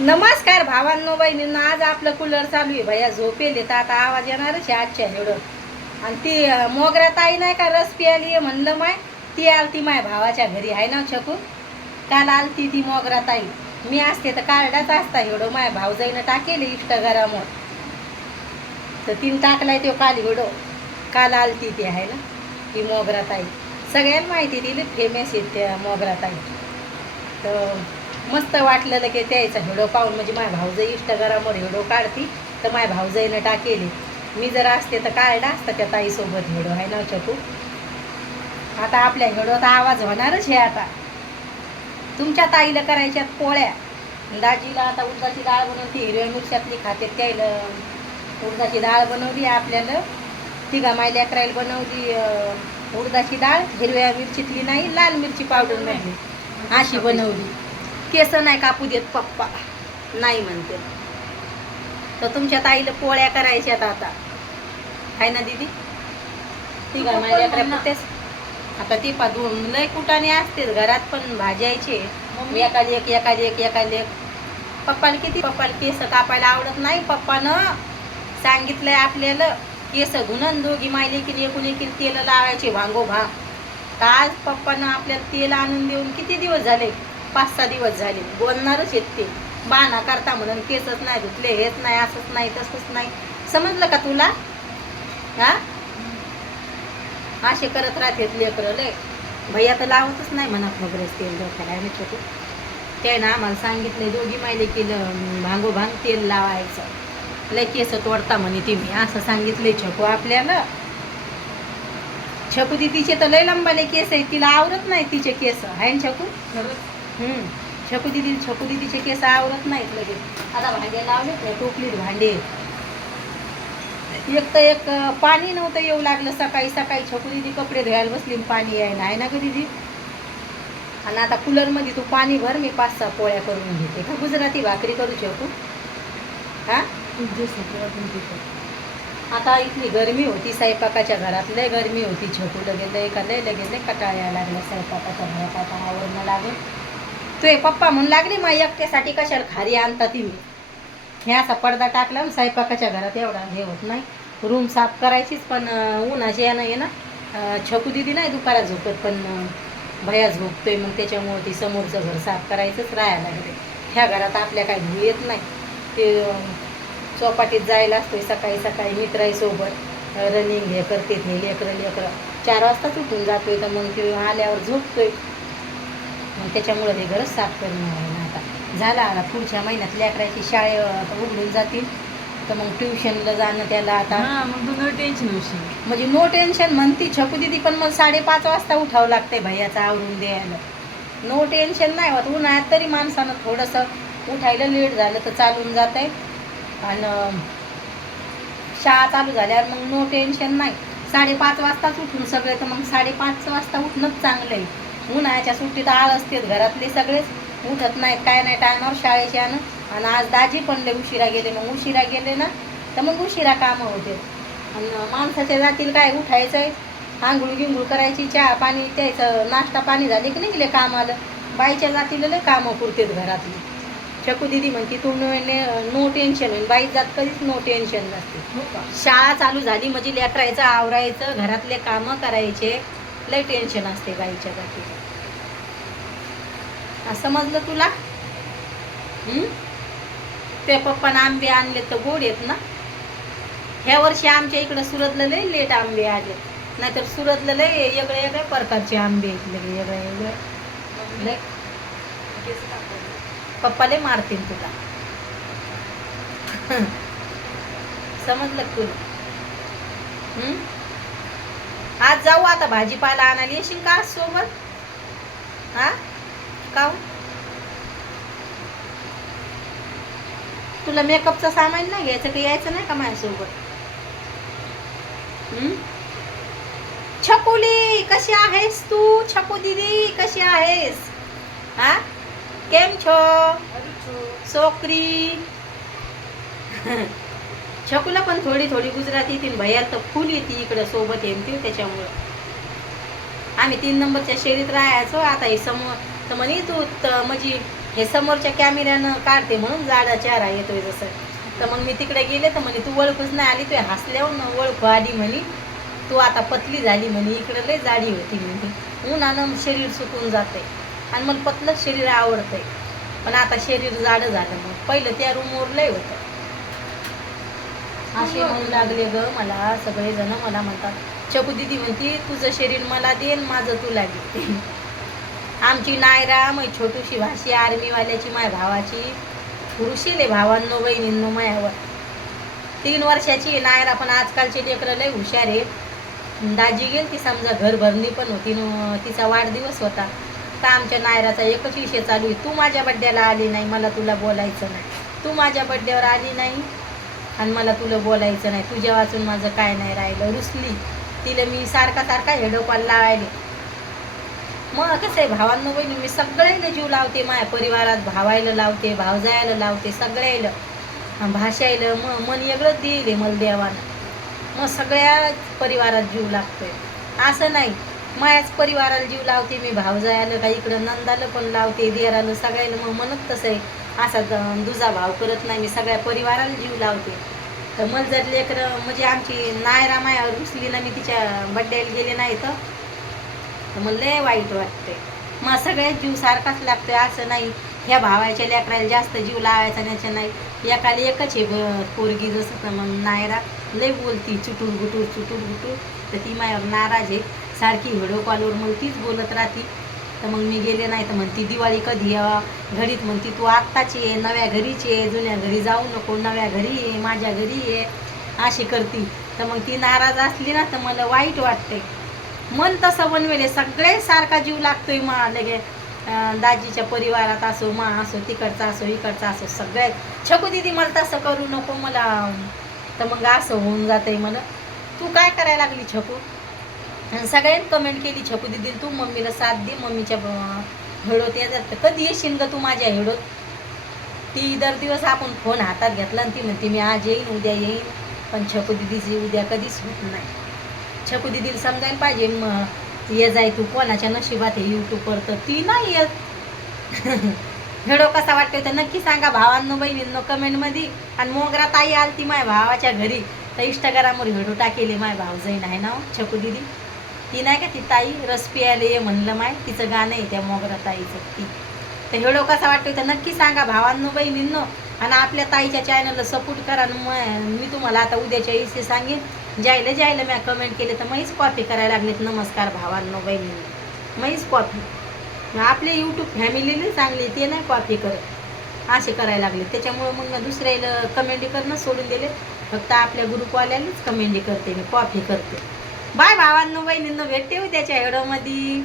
नमस्कार भावांनो बहिणींनो. आज आपलं कूलर चालू आहे भैया झोपेल तर आता आवाज येणारच आहे आजच्या एवढं. आणि ती मोगरा ताई नाही का रस प्याली म्हणलं माय ती आलती माय भावाच्या घरी आहे ना छकू. काल आलती ती मोगरा ताई. मी असते तर कार्डाच असता एवढं माय भाऊजाईनं टाकेल इंस्टाग्रामवर. तर तीन टाकलाय तो काल एवढं. काल आलती ती आहे ना ती मोगरा ताई. सगळ्यांना माहिती दिली फेमस आहे त्या मोगरा ताई. तर मस्त वाटलं की त्याचा व्हिडिओ पाहून म्हणजे माझ्या भाऊजाई इंस्टाग्रामवर व्हिडिओ काढती तर माझ्या भाऊजाईनं टाकेली. मी जर असते तर काढला असता त्या ताईसोबत व्हिडिओ आहे ना चकू. आता आपल्या व्हिडिओत आवाज होणारच हे. आता तुमच्या ताईला करायच्यात पोळ्या. दाजीला आता उडदाची डाळ बनवती हिरव्या मिरच्यातली खाते त्याला उडदाची डाळ बनवली. आपल्याला तिघा मायल्या करायला बनवली उडदाची डाळ हिरव्या मिरचीतली नाही लाल मिरची पावडर नाही अशी बनवली. केस नाही कापू देत पप्पा नाही म्हणते. तर तुमच्या ताईला पोळ्या करायच्यात आता आहे ना दीदी. तिघा मायल्या करायच आता ती दोन लय कुटाने असते घरात पण भाजायचे एखादी एक एखादी एक एखादी एक. पप्पाला किती पप्पाला केस कापायला आवडत नाही. पप्पानं सांगितलंय आपल्याला केस धुणं दोघी मायले की एकूण एकील तेल लावायचे भांगो भांग. तर आज पप्पानं आपल्याला तेल आणून देऊन किती दिवस झाले 5-6 दिवस झाले. बोलणारच येत ते बाना करता म्हणून केसच नाही धुतले हेच नाही असंच नाही तसंच नाही. समजलं का तुला हा. असे करत राहतेत लेकरं लय. भैया तर लावतच नाही म्हणा खोबरेच तेल डोक्याला आहे छोटू. त्यानं आम्हाला सांगितलंय दोघी मायले केलं भांगो भांग तेल लावायचं लय केस तोडता म्हणे तुम्ही असं सांगितलंय छकू आपल्याला. छकू दिदीचे तर लय लंबाले केस आहे तिला आवरत नाही तिचे केस आहे ना छकू. छकू दिदीचे केस आवरत नाहीत लगेच. आता भांडे लावले टोपलीत भांडे. एक तर एक पाणी नव्हतं येऊ लागलं सकाळी सकाळी. छकू दिदी कपडे धुवायला बसली पाणी यायला आहे ना ग दिदी. आणि आता कूलरमध्ये तू पाणी भर मी 5-6 पोळ्या करून घेते का गुजराती भाकरी करू छकू हा. आता इथली गरमी होती स्वयंपाकाच्या घरात लय गरमी होती छकू. लगे कटाळा यायला लागला स्वयंपाकाच्या घरात आता आवरणं लागेल. तुझे पप्पा म्हणून लागले मग एकट्यासाठी कशाला खारी आणता तुम्ही. हे असा पडदा टाकला ना स्वयंपाकाच्या घरात एवढा हे होत नाही. रूम साफ करायचीच पण उन्हाची यानं आहे ना. छकू दिदी नाही दुपारात झोपत पण भया झोपतोय मग त्याच्यामुळे ती समोरचं घर साफ करायचंच राहायला लागले. ह्या घरात आपल्या काही धुळ येत नाही. ते चौपाटीत जायला असतोय सकाळी सकाळी मित्राईसोबत रनिंग हे करते हे लेकरं 4 वाजताच उठून जातोय तर मग ते आल्यावर झोपतोय. मग त्याच्यामुळं हे घरच साफ करणं आहे ना. आता झाला आता पुढच्या महिन्यात लेकराची शाळे उघडून जातील तर मग ट्युशनला जाणं त्याला आता मग नो टेन्शन होशील म्हणजे नो टेन्शन म्हणती छकू दिदी. पण मग 5:30 वाजता उठावं लागतंय भैयाचं आवरून द्यायला. नो टेन्शन नाही होत. उन्हाळ्यात तरी माणसानं थोडंसं उठायला लेट झालं तर चालून जात आहे. आणि शाळा चालू झाल्यावर मग नो टेन्शन नाही. 5:30 वाजताच उठून सगळे तर मग 5:30 वाजता उठणंच चांगलं आहे. उन्हाळ्याच्या सुट्टीत आळ असतेच घरातले सगळेच उठत नाहीत काय नाही टायमावर शाळेचे आणि आज दाजी पण लय उशिरा गेले. मग उशिरा गेले ना तर मग उशिरा कामं होते. आणि माणसाच्या जातील काय उठायचं आहे आंघोळ गिंघोळ करायची चहा पाणी द्यायचं नाश्ता पाणी झाले की निघले कामाला. बाईच्या जातीला लय कामं पुरतेत घरातली. छकू दिदी म्हणते तू नो टेन्शन होईल. बाई जात कधीच नो टेन्शन नसते. शाळा चालू झाली म्हणजे लेकरायचं आवरायचं घरातले कामं करायचे लय टेन्शन असते बाईच्या जातीला. समजलं तुला. ते पप्पानं आंबे आणले तर गोड आहेत ना. ह्या वर्षी आमच्या इकडं सुरतला लय लेट आंबे आले. नाहीतर सुरतला लय वेगळे प्रकारचे आंबे आहेत. वेगळे पप्पा लय मारतील तुला. समजलं तुला. आज जाऊ आता भाजीपाला आणायला येशील का आज सोबत हा का. तुला मेकअपचं सामान नाही घ्यायचं का यायचं नाही का माझ्यासोबत. छकुली कशी आहेस तू. छकू दिदी कशी आहेस हा. केम छो सोकरी. छकूला पण थोडी थोडी गुजराती येतील. भैयाला तर फुल येते इकडं सोबत येतील. त्याच्यामुळं आम्ही 3 नंबरच्या शेरीत राहायचो. आता हे समोर तर म्हणे तू म्हणजे हे समोरच्या कॅमेऱ्यानं काढते म्हणून जाडा चेहरा येतोय जसं. तर मग मी तिकडे गेले तर म्हणे तू ओळखूच नाही आली, तू हसल्यावर ओळखू आली म्हणे, तू आता पतली झाली म्हणे, इकडं लय जाडी होती म्हणे. उन्हानं शरीर सुकून जाते आणि मला पतलं शरीर आवडतंय, पण आता शरीर जाडं झालं. मग पहिलं त्या रूमवर लय होतं. असे म्हणू लागले ग मला सगळेजण. मला म्हणतात चकू दिदी म्हणती तुझं शरीर मला दे माझं तुला दे. आमची नायरा मग छोटूशी भाषी आर्मीवाल्याची माझ्या भावाची पुरुषीले भावांनो बहिणींनो मायावर 3 वर्षाची नायरा. पण आजकालचे लेकरं लय हुशार आहे. दाजी गेल ती समजा घर भरणी पण होती, तिचा वाढदिवस होता. तर आमच्या नायराचा एकच विषय चालू आहे, तू माझ्या बड्ड्याला आली नाही, मला तुला बोलायचं नाही. तू माझ्या बड्ड्यावर आली नाही आणि मला तुला बोलायचं नाही. तुझ्या वाचून माझं काय नाही राहिलं. रुसली. तिला मी सारखा हेडोपाल लावायले. मग कसं आहे भावांनो बहिणी, मी सगळ्याला जीव लावते. माझ्या परिवारात भावायला लावते, भावजायला लावते, सगळ्याला भाषायला. मग मन वेगळंच दिले मला देवानं. मग सगळ्या परिवारात जीव लागतोय असं नाही. माझ्याच परिवाराला जीव लावते मी, भावजायला का इकडं नंदाला पण लावते, देराला, सगळ्याला. मग म्हणत तसं आहे, असा दुजा भाव करत नाही मी, सगळ्या परिवाराला जीव लावते. तर मला जर लेकरं म्हणजे आमची नायरा माया रुसली ना, मी तिच्या बड्डेला गेले नाही तर मला लय वाईट वाटते. मग सगळ्यात जीव सारखाच लागतोय असं नाही. ह्या भावाच्या लेकराला जास्त जीव लावायचा त्याच्या नाही. एकाला एकच आहे पोरगी. जसं तर मग नायरा लय बोलती चुटूर गुटूर. तर ती माझ्यावर नाराज आहे. सारखी व्हिडिओ कॉलवर मग तीच बोलत राहती. तर मग मी गेले नाही तर म्हणती दिवाळी कधी यावा. घरीत म्हणती तू आत्ताची आहे, नव्या घरीची आहे, जुन्या घरी जाऊ नको, नव्या घरी आहे, माझ्या घरी आहे, अशी करती. तर मग ती नाराज असली ना तर मला वाईट वाटते. मन तसं बनवेले सगळे सारखा जीव लागतोय. मा लगे दाजीच्या परिवारात असो, मा असो, तिकडचा असो, इकडचा असो, सगळ्यात. छकू दिदी मला तसं करू नको मला. तर मग असं होऊन जातंय मला. तू काय करायला लागली छकू? सगळ्यांनी कमेंट केली छकू दिदी तू मम्मीला साथ दे, मम्मीच्या हेडोत येतात. कधी येशील ग तू माझ्या हेडोत? ती दर दिवस आपण फोन हातात घेतला आणि ती म्हणते मी आज येईन, उद्या येईन. पण छकू दिदीची उद्या कधीच होत नाही. छकू दिदीला समजायला पाहिजे मग ये जाय तू कोणाच्या नशिबात आहे यूट्यूबवर, तर ती नाही येत. हेडो कसा वाटतोय तर नक्की सांगा भावांनो बहिणींनो कमेंटमध्ये. आणि मोगरा ताई आलती माझ्या भावाच्या घरी तर इंस्टाग्रामवर व्हिडिओ टाकेले. माझ्या भावजाईन आहे ना छकू दिदी, ती नाही का ती ताई रस प्यायला ये म्हणलं माय, तिचं गाणं आहे त्या मोगरा ताईचं. ती तर व्हिडिओ कसा वाटतोय तर नक्की सांगा भावांनो बहिणींनो. आणि आपल्या ताईच्या चॅनलला सपोर्ट करा. मी तुम्हाला आता उद्याच्या दिवशी सांगेन. जायला मी कमेंट केले तर मीच कॉपी करायला लागलेत. नमस्कार भावांनो बहिणींनो, मीच कॉपी. आपले यूट्यूब फॅमिलीला चांगली ते नाही कॉपी करत, असे करायला लागले. त्याच्यामुळं मग दुसऱ्याला कमेंट करणं सोडून दिले. फक्त आपल्या ग्रुपवाल्यालाच कमेंट करते मी, कॉपी करते. बाय भावांनो बहिणींनो, भेटते त्याच्या व्हिडिओमध्ये.